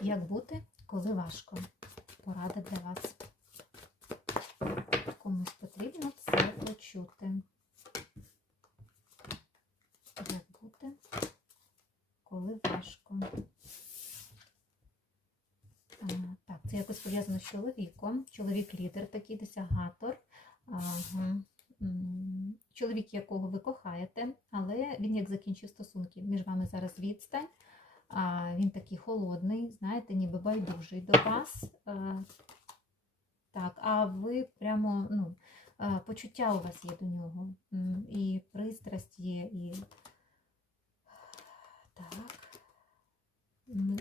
Як бути, коли важко? Порада для вас. Комусь потрібно це почути. Як бути, коли важко? А, Так, це якось пов'язано з чоловіком. Чоловік лідер, такий досягатор. Ага. Чоловік, якого ви кохаєте, але він як закінчив стосунки. Між вами зараз відстань. Він такий холодний, знаєте, ніби байдужий до вас. А, так, а ви прямо, ну, а, почуття у вас є до нього. І пристрасть є, і. Так.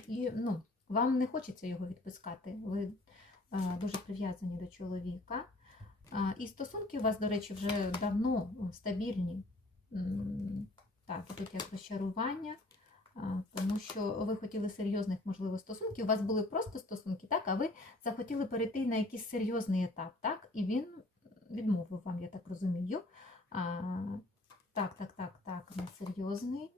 І, ну, вам не хочеться його відпускати. Ви а, дуже прив'язані до чоловіка. І стосунки у вас, до речі, вже давно стабільні. Так, тут як розчарування, тому що ви хотіли серйозних, можливо, стосунків. У вас були просто стосунки, так, а ви захотіли перейти на якийсь серйозний етап, так? І він відмовив вам, я так розумію. А, Так, так, так, так, не серйозний.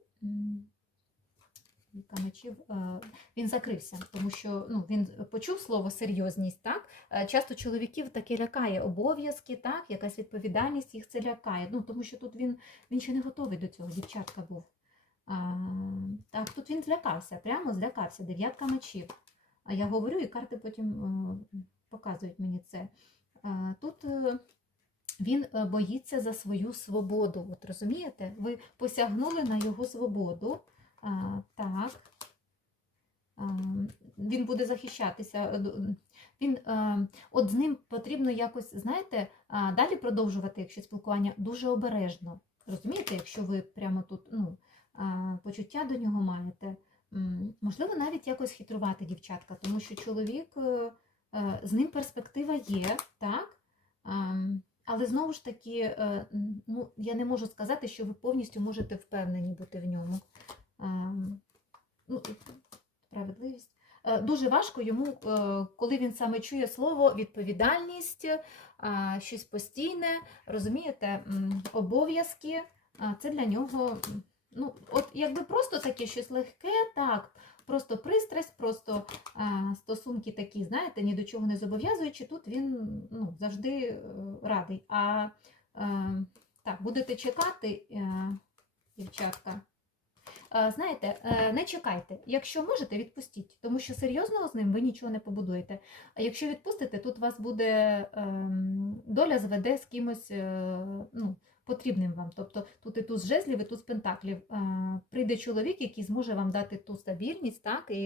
Він закрився, тому що ну, він почув слово серйозність, так? Часто чоловіків таке лякає обов'язки, так, якась відповідальність їх це лякає. Ну, тому що тут він, він ще не готовий до цього, дівчатка був. А, так, тут він злякався, прямо злякався, дев'ятка мечів. А я говорю, і карти потім е, показують мені це. А, тут е, він е, боїться за свою свободу. От розумієте? Ви посягнули на його свободу. А, так. Він буде захищатися. Е, Він, от з ним потрібно якось, знаєте, далі продовжувати, якщо спілкування, дуже обережно. Розумієте, якщо ви прямо тут ну, а, почуття до нього маєте. Можливо, навіть якось хитрувати дівчатка, тому що чоловік е, е, з ним перспектива є, так? Але знову ж таки, е, ну, я не можу сказати, що ви повністю можете впевнені бути в ньому. Ну, справедливість. Дуже важко йому, коли він саме чує слово відповідальність, щось постійне, розумієте, обов'язки. Це для нього, ну, от якби просто таке щось легке, так, просто пристрасть, просто а, стосунки такі, знаєте, ні до чого не зобов'язуючи, тут він ну, завжди е, радий. А е, так, будете чекати, е, дівчатка. Е, Знаєте, е, не чекайте. Якщо можете, відпустіть, тому що серйозного з ним ви нічого не побудуєте. А якщо відпустите, тут вас буде ем, доля зведе з кимось е, ну, потрібним вам. Тобто тут і туз жезлів, і туз пентаклів. Е, Прийде чоловік, який зможе вам дати ту стабільність, так, і